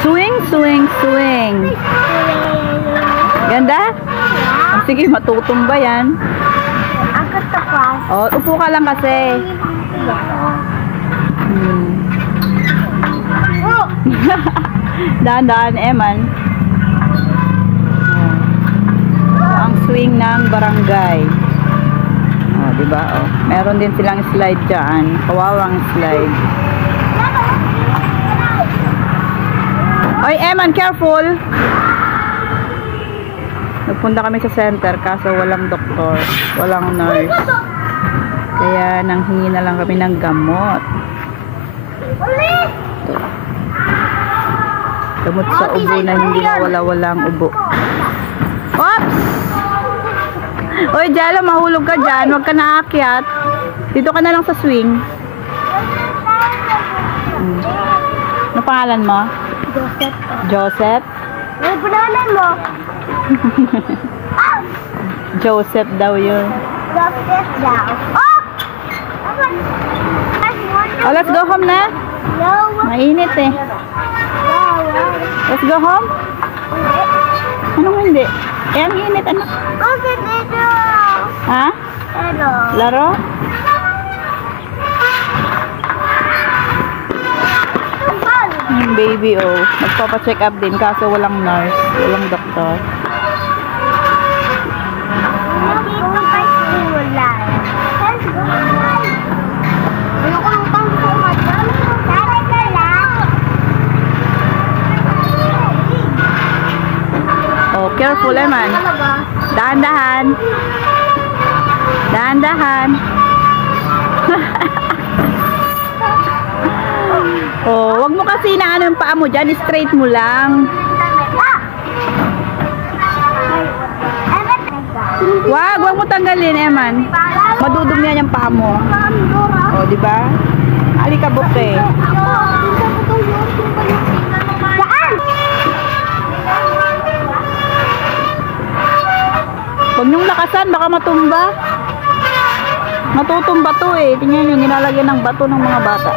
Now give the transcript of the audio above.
Swing, swing, swing. Ganda? Oh, sige, matutumba yan. Ako tapas. Oh, upo ka lang kasi. Daan-daan, Eman. Ang swing ng barangay. Oh, di ba? Oh, meron din silang slide diyan. Kawawang slide. Oy, Eman, careful. Nagpunta kami sa center kaso walang doktor, walang nurse. Kaya nanghingi na lang kami ng gamot. Gamot sa ubo na hindi wala-walang ubo. Oops! Oy, Jalo, mahulog ka dyan. Huwag ka naakyat. Dito ka na lang sa swing. Ano pangalan mo? Joseph. Joseph? Ano pangalan mo? Joseph daw yun. Joseph daw. Oh! Oh, let's go home na. No. Mainit eh. Let's go home? Anong hindi? Eh, ang init, ano? Okay, dito. Ha? Hello. Laro? Yung baby, oh. Magpapa-check up din kaso walang nurse, walang doktor. Oh, careful, Eman. Dahan-dahan. Dahan-dahan. Oh, wag mo kasi na ano yung paa mo dyan, straight mo lang. Wag mo tanggalin, Eman. Madudumi yan yung paa mo. Oh, di ba? Alikabok eh. Huwag niyong lakasan, baka matumba. Matutumba to eh. Tingnan nyo, nilalagyan ng bato ng mga bata.